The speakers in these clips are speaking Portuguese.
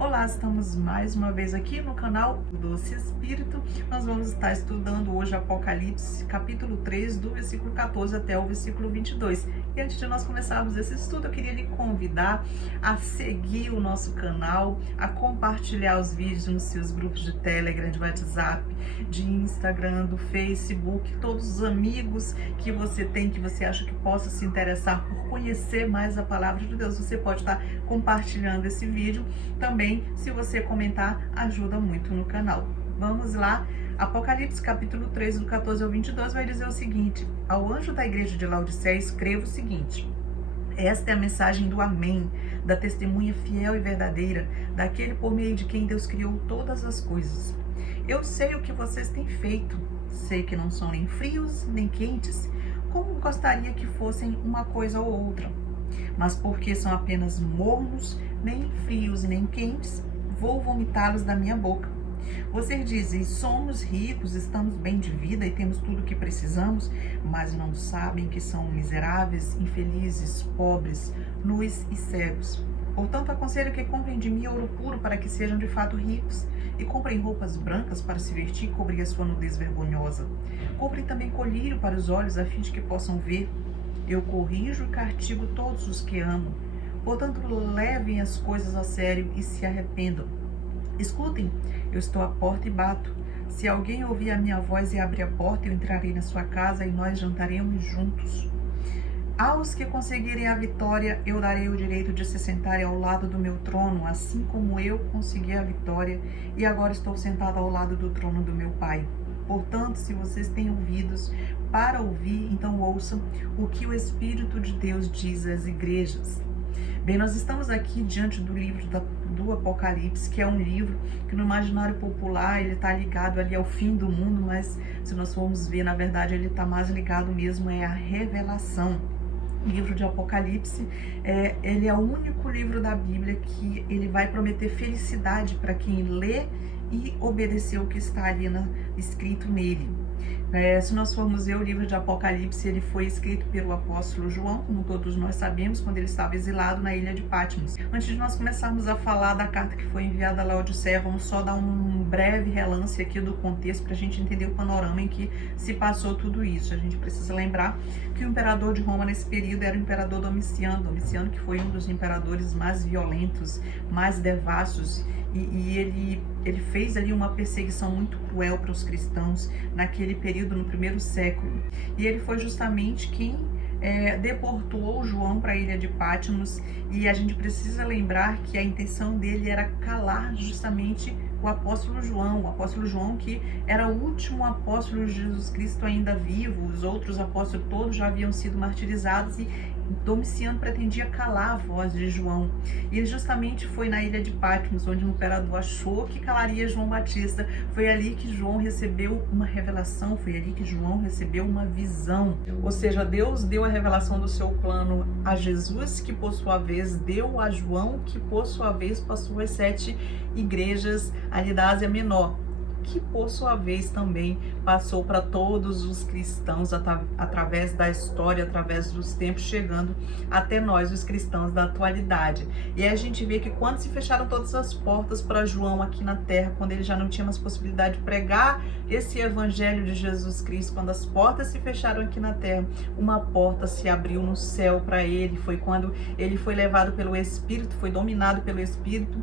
Olá, estamos mais uma vez aqui no canal Doce Espírito. Nós vamos estar estudando hoje Apocalipse, capítulo 3, do versículo 14 até o versículo 22. E antes de nós começarmos esse estudo, eu queria lhe convidar a seguir o nosso canal, a compartilhar os vídeos nos seus grupos de Telegram, de WhatsApp, de Instagram, do Facebook, todos os amigos que você tem, que você acha que possa se interessar por conhecer mais a palavra de Deus. Você pode estar compartilhando esse vídeo. Também, se você comentar, ajuda muito no canal. Vamos lá. Apocalipse capítulo 3, do 14 ao 22, vai dizer o seguinte: ao anjo da igreja de Laodiceia escreva o seguinte: esta é a mensagem do Amém, da testemunha fiel e verdadeira, daquele por meio de quem Deus criou todas as coisas. Eu sei o que vocês têm feito, sei que não são nem frios nem quentes, como gostaria que fossem uma coisa ou outra. Mas porque são apenas mornos, nem frios nem quentes, vou vomitá-los da minha boca. Vocês dizem: somos ricos, estamos bem de vida e temos tudo o que precisamos, mas não sabem que são miseráveis, infelizes, pobres, nus e cegos. Portanto, aconselho que comprem de mim ouro puro para que sejam de fato ricos, e comprem roupas brancas para se vestir e cobrir a sua nudez vergonhosa. Comprem também colírio para os olhos, a fim de que possam ver. Eu corrijo e castigo todos os que amo. Portanto, levem as coisas a sério e se arrependam. Escutem, eu estou à porta e bato. Se alguém ouvir a minha voz e abrir a porta, eu entrarei na sua casa e nós jantaremos juntos. Aos que conseguirem a vitória, eu darei o direito de se sentarem ao lado do meu trono, assim como eu consegui a vitória e agora estou sentado ao lado do trono do meu Pai. Portanto, se vocês têm ouvidos para ouvir, então ouçam o que o Espírito de Deus diz às igrejas. Bem, nós estamos aqui diante do livro do Apocalipse, que é um livro que no imaginário popular ele está ligado ali ao fim do mundo, mas se nós formos ver, na verdade, ele está mais ligado mesmo à revelação. O livro de Apocalipse, ele é o único livro da Bíblia que ele vai prometer felicidade para quem lê e obedecer o que está ali escrito nele. Se nós formos ver o livro de Apocalipse, ele foi escrito pelo apóstolo João, como todos nós sabemos, quando ele estava exilado na ilha de Patmos. Antes de nós começarmos a falar da carta que foi enviada a Laodiceia, vamos só dar um breve relance aqui do contexto para a gente entender o panorama em que se passou tudo isso. A gente precisa lembrar que o imperador de Roma nesse período era o imperador Domiciano. Domiciano, que foi um dos imperadores mais violentos, mais devassos, e ele fez ali uma perseguição muito cruel para os cristãos naquele período, no primeiro século. E ele foi justamente quem deportou João para a ilha de Patmos, e a gente precisa lembrar que a intenção dele era calar justamente o apóstolo João que era o último apóstolo de Jesus Cristo ainda vivo. Os outros apóstolos todos já haviam sido martirizados e Domiciano pretendia calar a voz de João. E justamente foi na ilha de Patmos onde o imperador achou que calaria João Batista. Foi ali que João recebeu uma revelação, foi ali que João recebeu uma visão. Ou seja, Deus deu a revelação do seu plano a Jesus, que por sua vez deu a João, que por sua vez passou as 7 igrejas ali da Ásia Menor, que por sua vez também passou para todos os cristãos através da história, através dos tempos, chegando até nós, os cristãos da atualidade. E aí a gente vê que quando se fecharam todas as portas para João aqui na terra, quando ele já não tinha mais possibilidade de pregar esse evangelho de Jesus Cristo, quando as portas se fecharam aqui na terra, uma porta se abriu no céu para ele. Foi quando ele foi levado pelo Espírito, foi dominado pelo Espírito,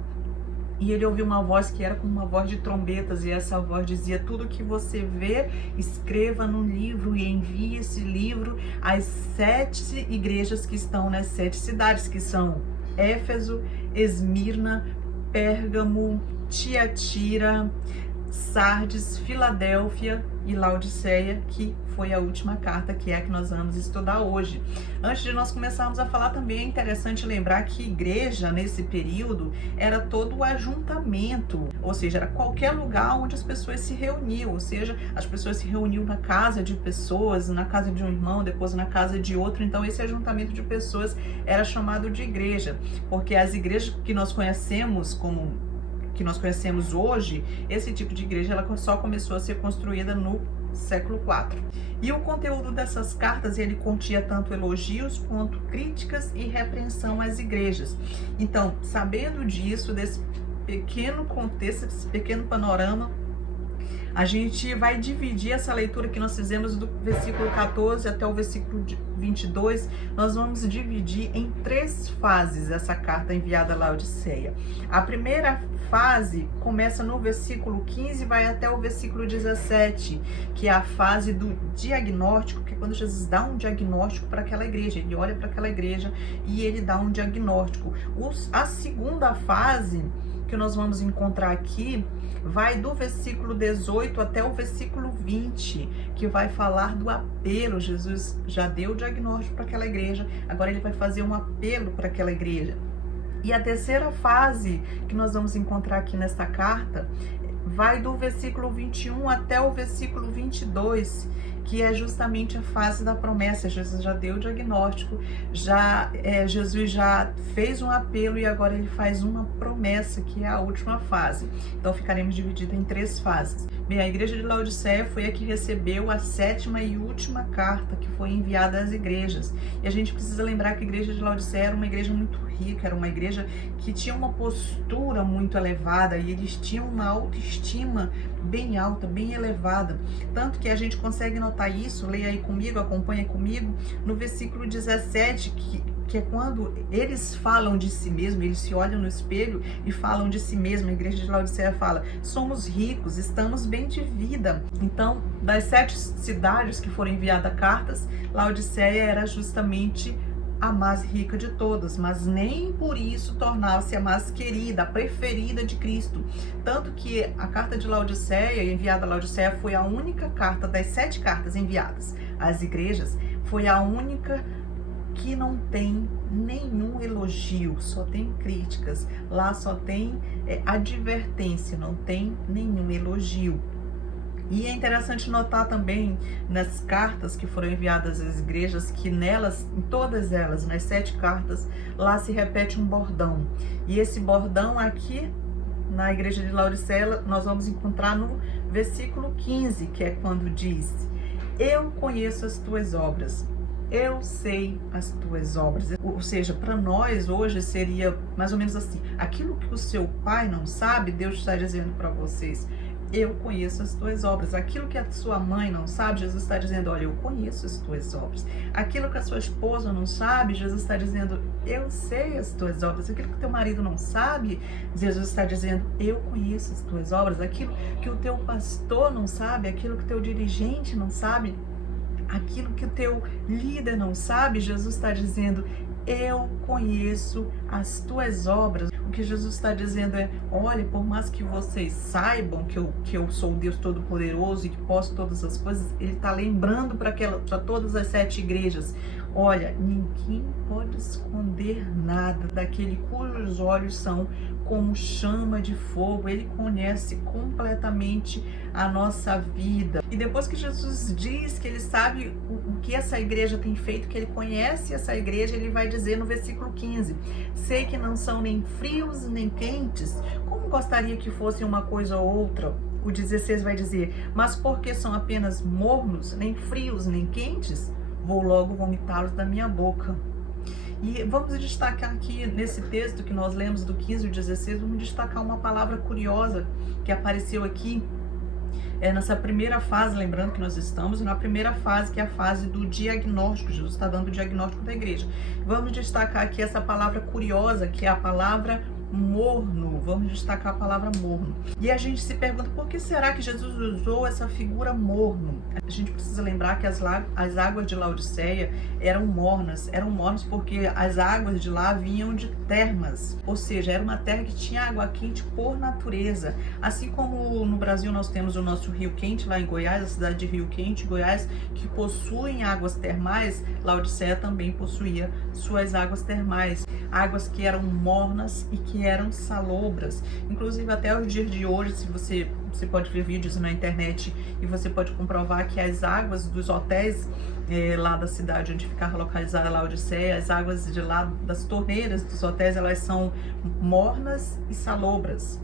e ele ouviu uma voz que era como uma voz de trombetas, e essa voz dizia: tudo que você vê, escreva num livro e envie esse livro às 7 igrejas que estão nas 7 cidades, que são Éfeso, Esmirna, Pérgamo, Tiatira, Sardes, Filadélfia e Laodiceia, que foi a última carta, que é a que nós vamos estudar hoje. Antes de nós começarmos a falar, também é interessante lembrar que igreja nesse período era todo o ajuntamento, ou seja, era qualquer lugar onde as pessoas se reuniam, ou seja, as pessoas se reuniam na casa de pessoas, na casa de um irmão, depois na casa de outro. Então esse ajuntamento de pessoas era chamado de igreja, porque as igrejas que nós conhecemos hoje, esse tipo de igreja ela só começou a ser construída no século IV. E o conteúdo dessas cartas, ele continha tanto elogios quanto críticas e repreensão às igrejas. Então, sabendo disso, pequeno contexto, esse pequeno panorama, a gente vai dividir essa leitura que nós fizemos do versículo 14 até o versículo 22. Nós vamos dividir em 3 fases essa carta enviada a Laodiceia. A primeira fase começa no versículo 15 e vai até o versículo 17, que é a fase do diagnóstico, que é quando Jesus dá um diagnóstico para aquela igreja. Ele olha para aquela igreja e ele dá um diagnóstico. A segunda fase que nós vamos encontrar aqui vai do versículo 18 até o versículo 20, que vai falar do apelo. Jesus já deu o diagnóstico para aquela igreja, agora ele vai fazer um apelo para aquela igreja. E a terceira fase que nós vamos encontrar aqui nesta carta vai do versículo 21 até o versículo 22, que é justamente a fase da promessa. Jesus já deu o diagnóstico, Jesus já fez um apelo e agora ele faz uma promessa, que é a última fase. Então ficaremos divididos em 3 fases. Bem, a igreja de Laodiceia foi a que recebeu a 7ª e última carta que foi enviada às igrejas. E a gente precisa lembrar que a igreja de Laodiceia era uma igreja muito rica, era uma igreja que tinha uma postura muito elevada e eles tinham uma autoestima bem alta, bem elevada. Tanto que a gente consegue notar isso, leia aí comigo, acompanha comigo, no versículo 17, que é quando eles falam de si mesmos, eles se olham no espelho e falam de si mesmos. A igreja de Laodiceia fala: somos ricos, estamos bem de vida. Então, das 7 cidades que foram enviadas cartas, Laodiceia era justamente a mais rica de todas, mas nem por isso tornava-se a mais querida, a preferida de Cristo. Tanto que a carta de Laodiceia, enviada a Laodiceia, foi a única carta das 7 cartas enviadas às igrejas, foi a única que não tem nenhum elogio, só tem críticas. Lá só tem advertência, não tem nenhum elogio. E é interessante notar também nas cartas que foram enviadas às igrejas, que nelas, em todas elas, nas 7 cartas, lá se repete um bordão. E esse bordão aqui, na igreja de Laodiceia, nós vamos encontrar no versículo 15, que é quando diz: eu conheço as tuas obras, eu sei as tuas obras. Ou seja, para nós hoje seria mais ou menos assim: aquilo que o seu pai não sabe, Deus está dizendo para vocês: eu conheço as tuas obras. Aquilo que a sua mãe não sabe, Jesus está dizendo: olha, eu conheço as tuas obras. Aquilo que a sua esposa não sabe, Jesus está dizendo: eu sei as tuas obras. Aquilo que teu marido não sabe, Jesus está dizendo: eu conheço as tuas obras. Aquilo que o teu pastor não sabe, aquilo que o teu dirigente não sabe, aquilo que o teu líder não sabe, Jesus está dizendo: eu conheço as tuas obras. O que Jesus está dizendo é: olha, por mais que vocês saibam que eu sou o Deus Todo-Poderoso e que posso todas as coisas, ele está lembrando para todas as 7 igrejas: olha, ninguém pode esconder nada daquele cujos olhos são como chama de fogo. Ele conhece completamente a nossa vida. E depois que Jesus diz que ele sabe o que essa igreja tem feito, que ele conhece essa igreja, ele vai dizer no versículo 15: sei que não são nem frios nem quentes, como gostaria que fossem uma coisa ou outra. O 16 vai dizer: mas porque são apenas mornos, nem frios nem quentes, vou logo vomitá-los da minha boca. E vamos destacar aqui nesse texto que nós lemos do 15 e 16, vamos destacar uma palavra curiosa que apareceu aqui nessa primeira fase. Lembrando que nós estamos na primeira fase, que é a fase do diagnóstico. Jesus está dando o diagnóstico da igreja. Vamos destacar aqui essa palavra curiosa, que é a palavra morno. Vamos destacar a palavra morno. E a gente se pergunta: por que será que Jesus usou essa figura morno? A gente precisa lembrar que as águas de Laodiceia eram mornas porque as águas de lá vinham de termas, ou seja, era uma terra que tinha água quente por natureza. Assim como no Brasil nós temos o nosso Rio Quente, lá em Goiás, a cidade de Rio Quente, Goiás, que possuem águas termais, Laodiceia também possuía suas águas termais, águas que eram mornas e que eram salobras. Inclusive até os dias de hoje, se você pode ver vídeos na internet e você pode comprovar que as águas dos hotéis lá da cidade onde ficava localizada Laodiceia, as águas de lá das torneiras dos hotéis, elas são mornas e salobras,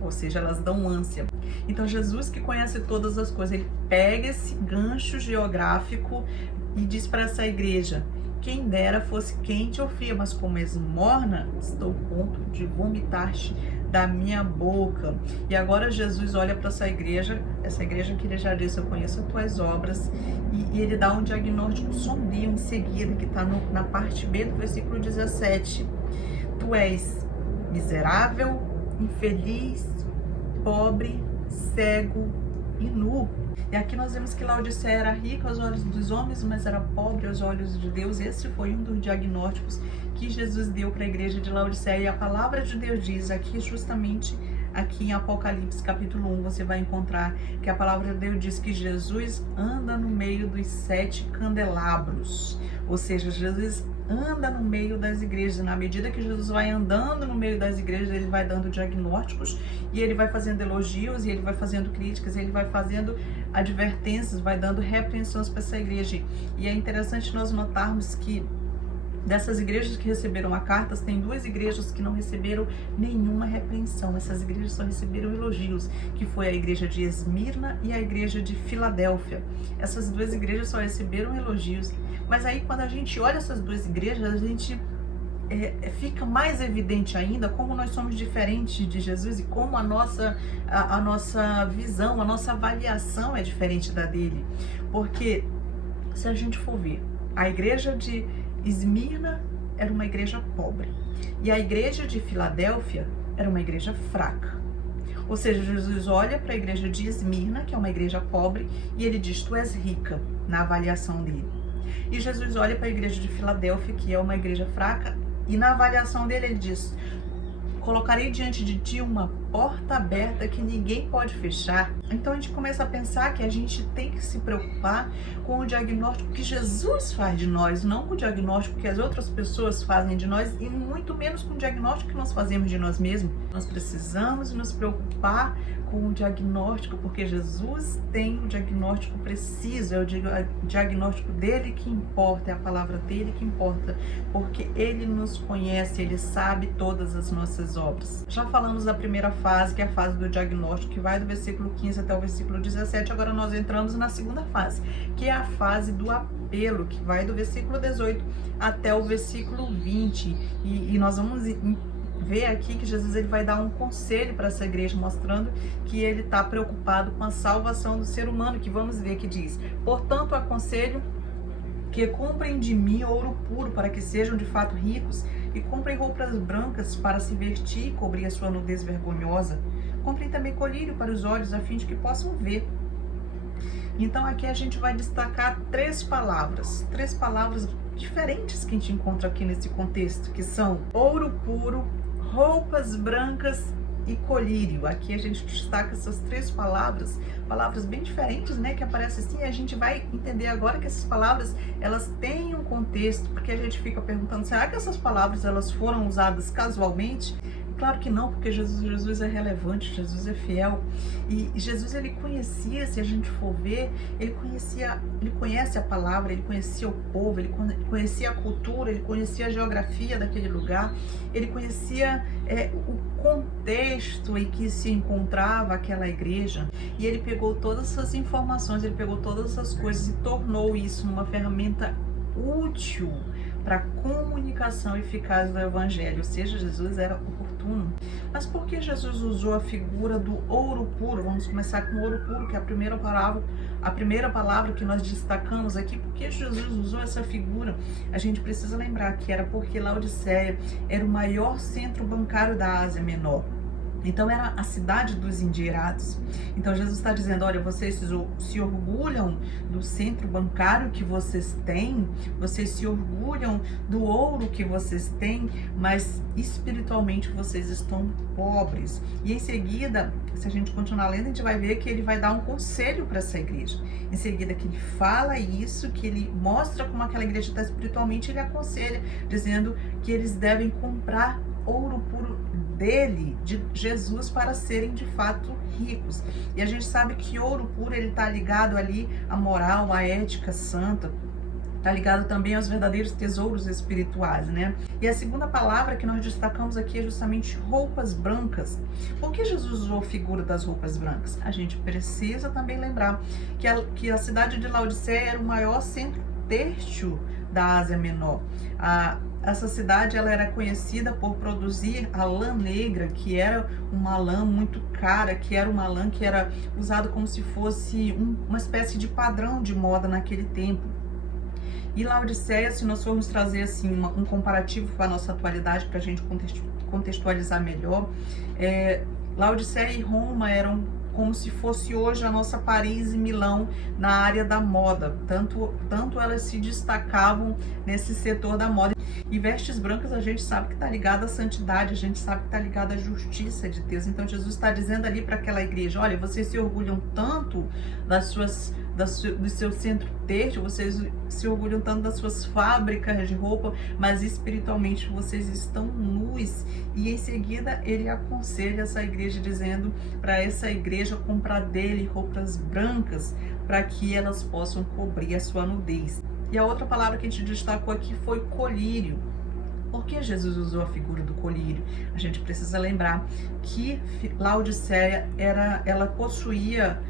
ou seja, elas dão ânsia. Então Jesus, que conhece todas as coisas, ele pega esse gancho geográfico e diz para essa igreja: quem dera fosse quente ou fria, mas como és morna, estou a ponto de vomitar-te da minha boca. E agora Jesus olha para essa igreja que ele já disse, eu conheço as tuas obras, e ele dá um diagnóstico sombrio em seguida, que está na parte B do versículo 17. Tu és miserável, infeliz, pobre, cego e nu. E aqui nós vemos que Laodiceia era rica aos olhos dos homens, mas era pobre aos olhos de Deus. Esse foi um dos diagnósticos que Jesus deu para a igreja de Laodiceia. E a palavra de Deus diz aqui, justamente aqui em Apocalipse capítulo 1, você vai encontrar que a palavra de Deus diz que Jesus anda no meio dos 7 candelabros. Ou seja, Jesus anda no meio das igrejas. Na medida que Jesus vai andando no meio das igrejas, ele vai dando diagnósticos, e ele vai fazendo elogios, e ele vai fazendo críticas, e ele vai fazendo advertências, vai dando repreensões para essa igreja. E é interessante nós notarmos que dessas igrejas que receberam a carta, tem 2 igrejas que não receberam nenhuma repreensão. Essas igrejas só receberam elogios, que foi a igreja de Esmirna e a igreja de Filadélfia. Essas 2 igrejas só receberam elogios. Mas aí, quando a gente olha essas 2 igrejas, a gente fica mais evidente ainda como nós somos diferentes de Jesus, e como a nossa visão, a nossa avaliação é diferente da dele. Porque se a gente for ver, a igreja de Esmirna era uma igreja pobre, e a igreja de Filadélfia era uma igreja fraca. Ou seja, Jesus olha para a igreja de Esmirna, que é uma igreja pobre, e ele diz, tu és rica, na avaliação dele. E Jesus olha para a igreja de Filadélfia, que é uma igreja fraca, e na avaliação dele ele diz, colocarei diante de ti uma porta aberta que ninguém pode fechar. Então a gente começa a pensar que a gente tem que se preocupar com o diagnóstico que Jesus faz de nós, não com o diagnóstico que as outras pessoas fazem de nós, e muito menos com o diagnóstico que nós fazemos de nós mesmos. Nós precisamos nos preocupar com o diagnóstico, porque Jesus tem o diagnóstico preciso, é o diagnóstico dele que importa, é a palavra dele que importa, porque ele nos conhece, ele sabe todas as nossas obras. Já falamos da primeira fase, que é a fase do diagnóstico, que vai do versículo 15 até o versículo 17, agora nós entramos na segunda fase, que é a fase do apelo, que vai do versículo 18 até o versículo 20, e nós vamos ver aqui que Jesus ele vai dar um conselho para essa igreja, mostrando que ele está preocupado com a salvação do ser humano, que vamos ver que diz, portanto aconselho que comprem de mim ouro puro, para que sejam de fato ricos, e comprem roupas brancas para se vestir e cobrir a sua nudez vergonhosa. Comprem também colírio para os olhos, a fim de que possam ver. Então aqui a gente vai destacar 3 palavras diferentes que a gente encontra aqui nesse contexto, que são ouro puro, roupas brancas e colírio. Aqui a gente destaca essas 3 palavras bem diferentes, né, que aparecem assim, e a gente vai entender agora que essas palavras, elas têm um contexto, porque a gente fica perguntando, será que essas palavras, elas foram usadas casualmente? Claro que não, porque Jesus é relevante, Jesus é fiel, e Jesus ele conhecia, se a gente for ver, ele conhece a palavra, ele conhecia o povo, ele conhecia a cultura, ele conhecia a geografia daquele lugar, ele conhecia o contexto em que se encontrava aquela igreja, e ele pegou todas essas informações, ele pegou todas essas coisas e tornou isso numa ferramenta útil para a comunicação eficaz do evangelho. Ou seja, Jesus era oportuno. Mas por que Jesus usou a figura do ouro puro? Vamos começar com o ouro puro, que é a primeira palavra que nós destacamos aqui. Por que Jesus usou essa figura? A gente precisa lembrar que era porque Laodiceia era o maior centro bancário da Ásia Menor. Então era a cidade dos endinheirados. Então Jesus está dizendo, olha, vocês se orgulham do centro bancário que vocês têm, vocês se orgulham do ouro que vocês têm, mas espiritualmente vocês estão pobres. E em seguida, se a gente continuar lendo, a gente vai ver que ele vai dar um conselho para essa igreja. Em seguida que ele fala isso, que ele mostra como aquela igreja está espiritualmente, ele aconselha, dizendo que eles devem comprar ouro puro dele, de Jesus, para serem de fato ricos. E a gente sabe que ouro puro, ele está ligado ali à moral, à ética santa, está ligado também aos verdadeiros tesouros espirituais, né? E a segunda palavra que nós destacamos aqui é justamente roupas brancas. Por que Jesus usou a figura das roupas brancas? A gente precisa também lembrar que a cidade de Laodiceia era o maior centro têxtil da Ásia Menor. Essa cidade ela era conhecida por produzir a lã negra, que era uma lã muito cara, que era uma lã que era usada como se fosse uma espécie de padrão de moda naquele tempo. E Laodiceia, se nós formos trazer assim um comparativo com a nossa atualidade para a gente contextualizar melhor, Laodiceia e Roma eram como se fosse hoje a nossa Paris e Milão na área da moda. Tanto elas se destacavam nesse setor da moda. E vestes brancas a gente sabe que está ligada à santidade, a gente sabe que está ligada à justiça de Deus. Então Jesus está dizendo ali para aquela igreja: olha, vocês se orgulham tanto do seu centro têxtil, vocês se orgulham tanto das suas fábricas de roupa, mas espiritualmente vocês estão nus. E em seguida ele aconselha essa igreja dizendo para essa igreja comprar dele roupas brancas para que elas possam cobrir a sua nudez. E a outra palavra que a gente destacou aqui foi colírio. Por que Jesus usou a figura do colírio? A gente precisa lembrar que Laodiceia ela possuía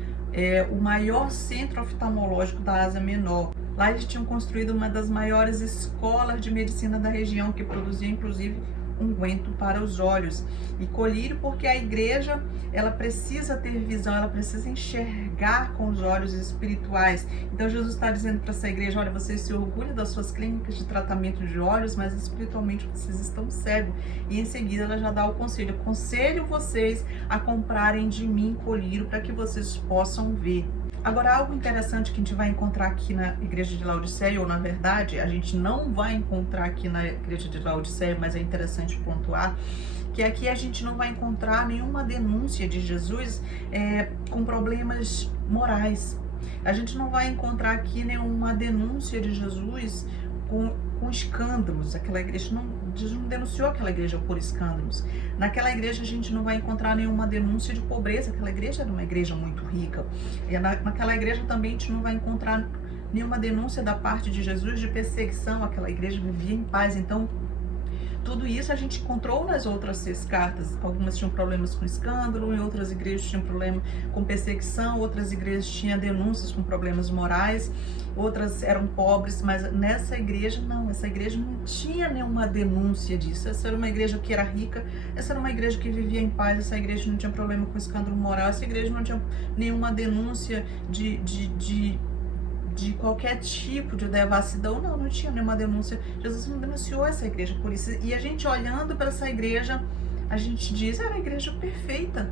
o maior centro oftalmológico da Ásia Menor. Lá eles tinham construído uma das maiores escolas de medicina da região, que produzia inclusive unguento para os olhos. E colírio porque a igreja ela precisa ter visão, ela precisa enxergar com os olhos espirituais. Então Jesus está dizendo para essa igreja: olha, vocês se orgulham das suas clínicas de tratamento de olhos, mas espiritualmente vocês estão cegos. E em seguida ela já dá o conselho: aconselho vocês a comprarem de mim colírio para que vocês possam ver. Agora, algo interessante que a gente vai encontrar aqui na igreja de Laodiceia, ou na verdade, a gente não vai encontrar aqui na igreja de Laodiceia, mas é interessante pontuar, que aqui a gente não vai encontrar nenhuma denúncia de Jesus com problemas morais. A gente não vai encontrar aqui nenhuma denúncia de Jesus com escândalos. Aquela igreja Jesus não denunciou aquela igreja por escândalos. Naquela igreja a gente não vai encontrar nenhuma denúncia de pobreza. Aquela igreja era uma igreja muito rica. E naquela igreja também a gente não vai encontrar nenhuma denúncia da parte de Jesus de perseguição. Aquela igreja vivia em paz. Então, tudo isso a gente encontrou nas outras 6 cartas. Algumas tinham problemas com escândalo, em outras igrejas tinham problema com perseguição, outras igrejas tinham denúncias com problemas morais, outras eram pobres, mas nessa igreja não, essa igreja não tinha nenhuma denúncia disso. Essa era uma igreja que era rica, essa era uma igreja que vivia em paz, essa igreja não tinha problema com escândalo moral, essa igreja não tinha nenhuma denúncia de qualquer tipo de devassidão. Não tinha nenhuma denúncia. Jesus não denunciou essa igreja por isso. E a gente olhando para essa igreja, a gente diz: era a igreja perfeita,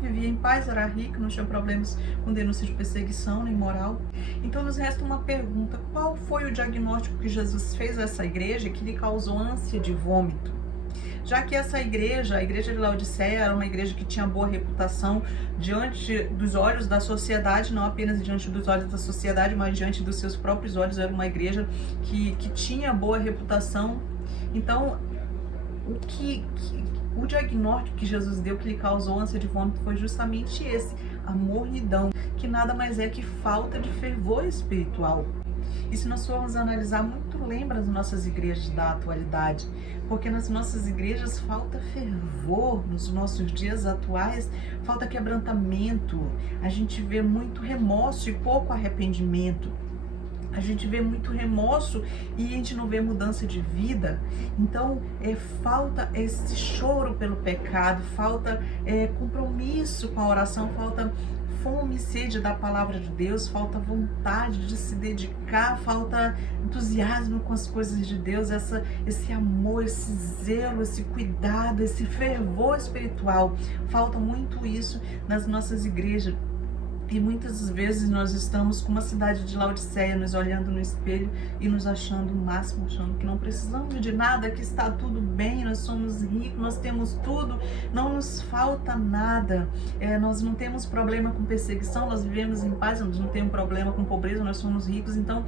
vivia em paz, era rica, não tinha problemas com denúncia de perseguição nem moral. Então nos resta uma pergunta: qual foi o diagnóstico que Jesus fez a essa igreja que lhe causou ânsia de vômito? Já que essa igreja, a igreja de Laodiceia, era uma igreja que tinha boa reputação diante dos olhos da sociedade, não apenas diante dos olhos da sociedade, mas diante dos seus próprios olhos. Era uma igreja que tinha boa reputação. Então, o diagnóstico que Jesus deu que lhe causou ânsia de vômito foi justamente esse: a mornidão, que nada mais é que falta de fervor espiritual. E se nós formos analisar, muito lembra as nossas igrejas da atualidade, porque nas nossas igrejas falta fervor, nos nossos dias atuais falta quebrantamento, a gente vê muito remorso e pouco arrependimento. A gente vê muito remorso e a gente não vê mudança de vida. Então, falta esse choro pelo pecado, falta compromisso com a oração, falta fome e sede da palavra de Deus, falta vontade de se dedicar, falta entusiasmo com as coisas de Deus, esse amor, esse zelo, esse cuidado, esse fervor espiritual. Falta muito isso nas nossas igrejas. E muitas vezes nós estamos com uma cidade de Laodiceia, nos olhando no espelho e nos achando o máximo, achando que não precisamos de nada, que está tudo bem, nós somos ricos, nós temos tudo, não nos falta nada. Nós não temos problema com perseguição, nós vivemos em paz, nós não temos problema com pobreza, nós somos ricos. Então,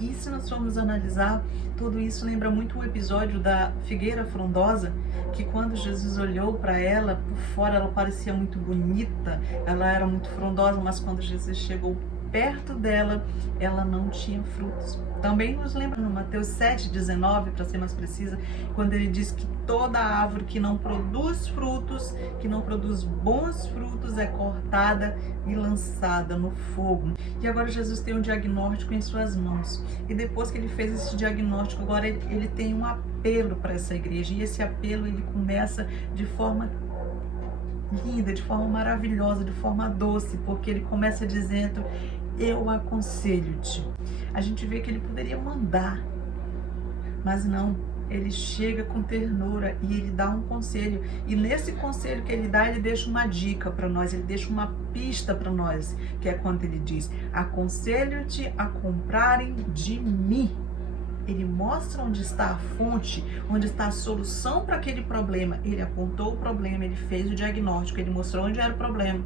e se nós formos analisar, tudo isso lembra muito o episódio da figueira frondosa, que quando Jesus olhou para ela, por fora ela parecia muito bonita, ela era muito frondosa, mas quando Jesus chegou perto dela, ela não tinha frutos. Também nos lembra no Mateus 7,19, para ser mais precisa, quando ele diz que toda árvore que não produz frutos frutos, que não produz bons frutos, é cortada e lançada no fogo. E agora Jesus tem um diagnóstico em suas mãos. E depois que ele fez esse diagnóstico, agora ele tem um apelo para essa igreja. E esse apelo ele começa de forma linda, de forma maravilhosa, de forma doce, porque ele começa dizendo: eu aconselho-te. A gente vê que ele poderia mandar, mas não, ele chega com ternura e ele dá um conselho. E nesse conselho que ele dá, ele deixa uma dica para nós, ele deixa uma pista para nós, que é quando ele diz: aconselho-te a comprarem de mim. Ele mostra onde está a fonte, onde está a solução para aquele problema. Ele apontou o problema, ele fez o diagnóstico, ele mostrou onde era o problema.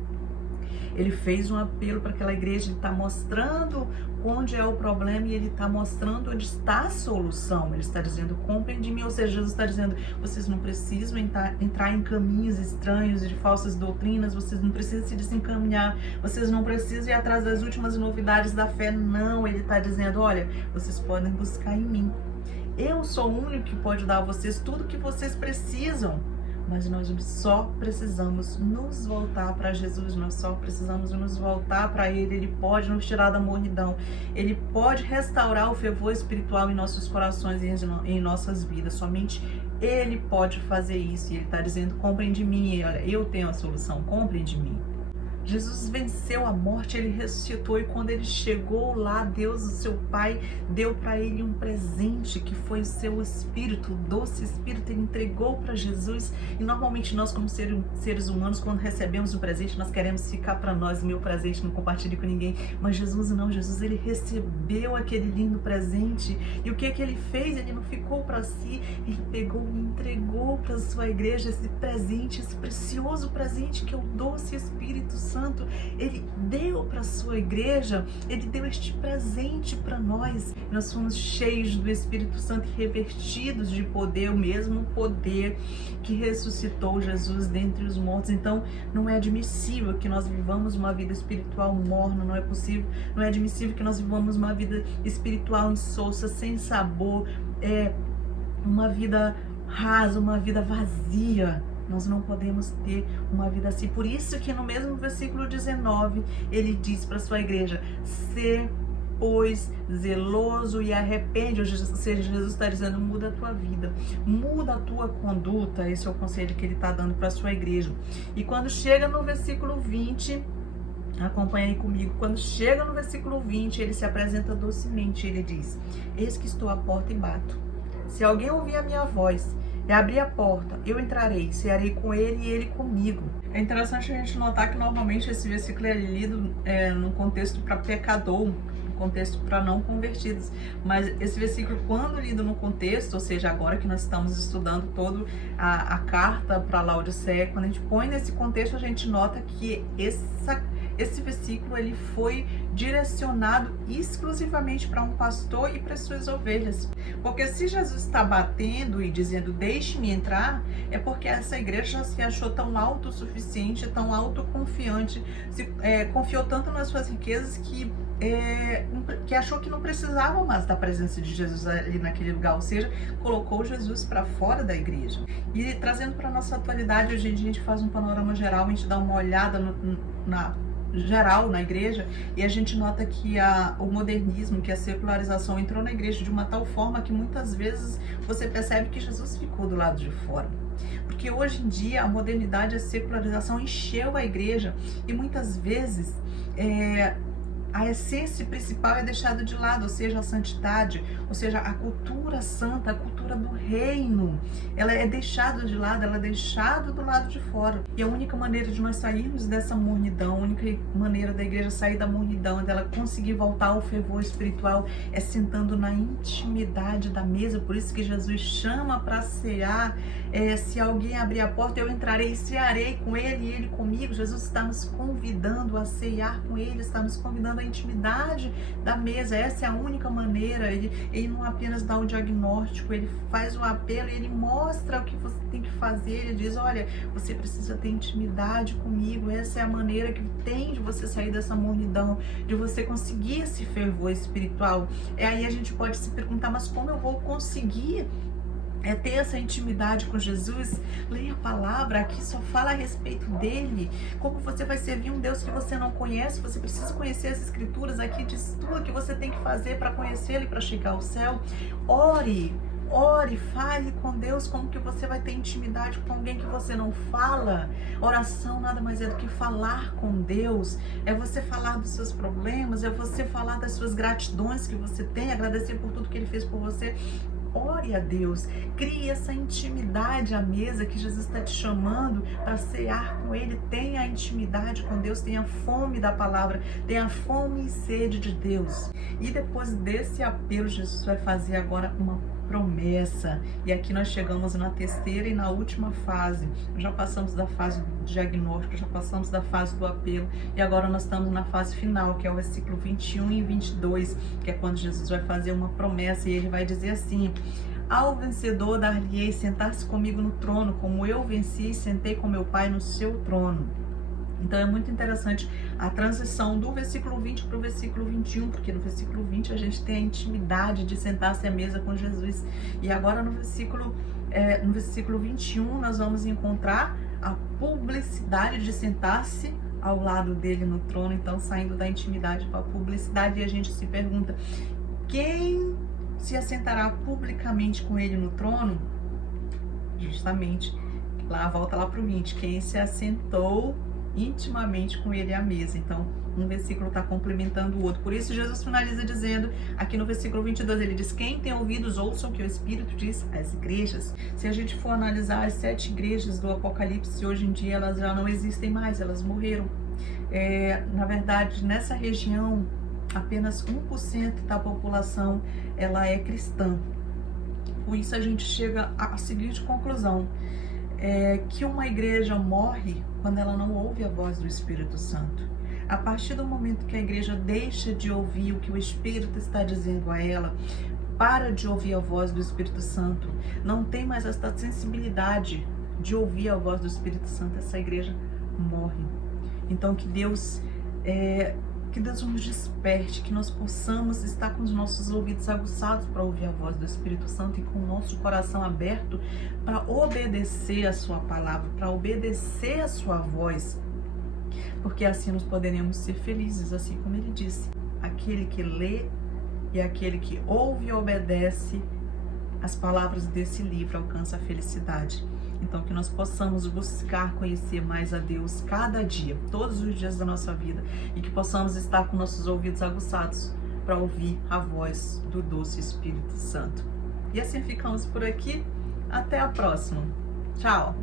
Ele fez um apelo para aquela igreja, ele está mostrando onde é o problema e ele está mostrando onde está a solução. Ele está dizendo: comprem de mim. Ou seja, Jesus está dizendo: vocês não precisam entrar em caminhos estranhos de falsas doutrinas, vocês não precisam se desencaminhar, vocês não precisam ir atrás das últimas novidades da fé. Não, ele está dizendo: olha, vocês podem buscar em mim. Eu sou o único que pode dar a vocês tudo que vocês precisam. Mas nós só precisamos nos voltar para Jesus, nós só precisamos nos voltar para Ele. Ele pode nos tirar da mornidão, Ele pode restaurar o fervor espiritual em nossos corações e em nossas vidas. Somente Ele pode fazer isso. E Ele está dizendo: comprem de mim. E olha, eu tenho a solução, comprem de mim. Jesus venceu a morte, ele ressuscitou, e quando ele chegou lá, Deus, o seu Pai, deu para ele um presente que foi o seu Espírito, o doce Espírito. Ele entregou para Jesus. E normalmente nós, como seres humanos, quando recebemos um presente, nós queremos ficar para nós: meu presente, não compartilhe com ninguém. Mas Jesus não, Jesus ele recebeu aquele lindo presente. E o que ele fez? Ele não ficou para si, ele pegou e entregou para a sua igreja esse presente, esse precioso presente que é o doce Espírito Santo. Ele deu para a sua igreja, ele deu este presente para nós. Nós fomos cheios do Espírito Santo e revestidos de poder, o mesmo poder que ressuscitou Jesus dentre os mortos. Então, não é admissível que nós vivamos uma vida espiritual morna, não é admissível que nós vivamos uma vida espiritual insossa, sem sabor, uma vida rasa, uma vida vazia. Nós não podemos ter uma vida assim. Por isso que no mesmo versículo 19, ele diz para a sua igreja: ser, pois, zeloso e arrepende. Ou seja, Jesus está dizendo: muda a tua vida, muda a tua conduta. Esse é o conselho que ele está dando para a sua igreja. E quando chega no versículo 20, acompanha aí comigo, quando chega no versículo 20, ele se apresenta docemente. Ele diz: eis que estou à porta e bato. Se alguém ouvir a minha voz e abrir a porta, eu entrarei, cearei com ele e ele comigo. É interessante a gente notar que normalmente esse versículo é lido num contexto para pecador, num contexto para não convertidos. Mas esse versículo, quando lido no contexto, ou seja, agora que nós estamos estudando toda a carta para Laodiceia, quando a gente põe nesse contexto, a gente nota que esse versículo ele foi direcionado exclusivamente para um pastor e para suas ovelhas. Porque se Jesus está batendo e dizendo: deixe-me entrar, é porque essa igreja já se achou tão autossuficiente, tão autoconfiante, confiou tanto nas suas riquezas que achou que não precisava mais da presença de Jesus ali naquele lugar, ou seja, colocou Jesus para fora da igreja. E trazendo para a nossa atualidade, hoje em dia a gente faz um panorama geral, a gente dá uma olhada geral na igreja, e a gente nota que o modernismo, que a secularização entrou na igreja de uma tal forma que muitas vezes você percebe que Jesus ficou do lado de fora. Porque hoje em dia a modernidade, a secularização encheu a igreja, e muitas vezes a essência principal é deixada de lado, ou seja, a santidade, ou seja, a cultura santa, a cultura do reino, ela é deixada de lado, ela é deixada do lado de fora. E a única maneira de nós sairmos dessa mornidão, a única maneira da igreja sair da mornidão, dela conseguir voltar ao fervor espiritual, é sentando na intimidade da mesa. Por isso que Jesus chama para cear. Se alguém abrir a porta, eu entrarei e cearei com ele e ele comigo. Jesus está nos convidando a cear com ele, está nos convidando à intimidade da mesa. Essa é a única maneira. Ele não apenas dá o diagnóstico, ele faz o apelo, ele mostra o que você tem que fazer. Ele diz: olha, você precisa ter intimidade comigo. Essa é a maneira que tem de você sair dessa mornidão, de você conseguir esse fervor espiritual. Aí a gente pode se perguntar: mas como eu vou conseguir é ter essa intimidade com Jesus. Leia a palavra, aqui só fala a respeito dele. Como você vai servir um Deus que você não conhece? Você precisa conhecer as escrituras. Aqui diz tudo que você tem que fazer para conhecê-lo e para chegar ao céu. Ore, fale com Deus. Como que você vai ter intimidade com alguém que você não fala? Oração nada mais é do que falar com Deus. É você falar dos seus problemas, é você falar das suas gratidões que você tem, agradecer por tudo que Ele fez por você. Ore a Deus, crie essa intimidade à mesa que Jesus está te chamando para cear com Ele. Tenha intimidade com Deus, tenha fome da palavra, tenha fome e sede de Deus. E depois desse apelo, Jesus vai fazer agora uma promessa. E aqui nós chegamos na terceira e na última fase. Já passamos da fase do diagnóstico, já passamos da fase do apelo e agora nós estamos na fase final, que é o versículo 21 e 22, que é quando Jesus vai fazer uma promessa e Ele vai dizer assim: ao vencedor dar-lhe-ei sentar-se comigo no trono, como eu venci e sentei com meu Pai no seu trono. Então é muito interessante a transição do versículo 20 para o versículo 21, porque no versículo 20 a gente tem a intimidade de sentar-se à mesa com Jesus. E agora no versículo 21 nós vamos encontrar a publicidade de sentar-se ao lado dele no trono. Então, saindo da intimidade para a publicidade, e a gente se pergunta: quem se assentará publicamente com ele no trono? Justamente, volta lá para o 20, quem se assentou intimamente com ele à mesa. Então, um versículo está complementando o outro. Por isso, Jesus finaliza dizendo, aqui no versículo 22, ele diz: quem tem ouvidos, ouçam o que o Espírito diz às igrejas. Se a gente for analisar as 7 igrejas do Apocalipse, hoje em dia elas já não existem mais, elas morreram. Na verdade, nessa região, apenas 1% da população ela é cristã. Por isso, a gente chega à seguinte conclusão: que uma igreja morre quando ela não ouve a voz do Espírito Santo. A partir do momento que a igreja deixa de ouvir o que o Espírito está dizendo a ela, para de ouvir a voz do Espírito Santo, não tem mais essa sensibilidade de ouvir a voz do Espírito Santo, essa igreja morre. Então que Deus nos desperte, que nós possamos estar com os nossos ouvidos aguçados para ouvir a voz do Espírito Santo e com o nosso coração aberto para obedecer a sua palavra, para obedecer a sua voz, porque assim nós poderemos ser felizes, assim como ele disse: aquele que lê e aquele que ouve e obedece as palavras desse livro alcança a felicidade. Então, que nós possamos buscar conhecer mais a Deus cada dia, todos os dias da nossa vida, e que possamos estar com nossos ouvidos aguçados para ouvir a voz do doce Espírito Santo. E assim ficamos por aqui. Até a próxima. Tchau!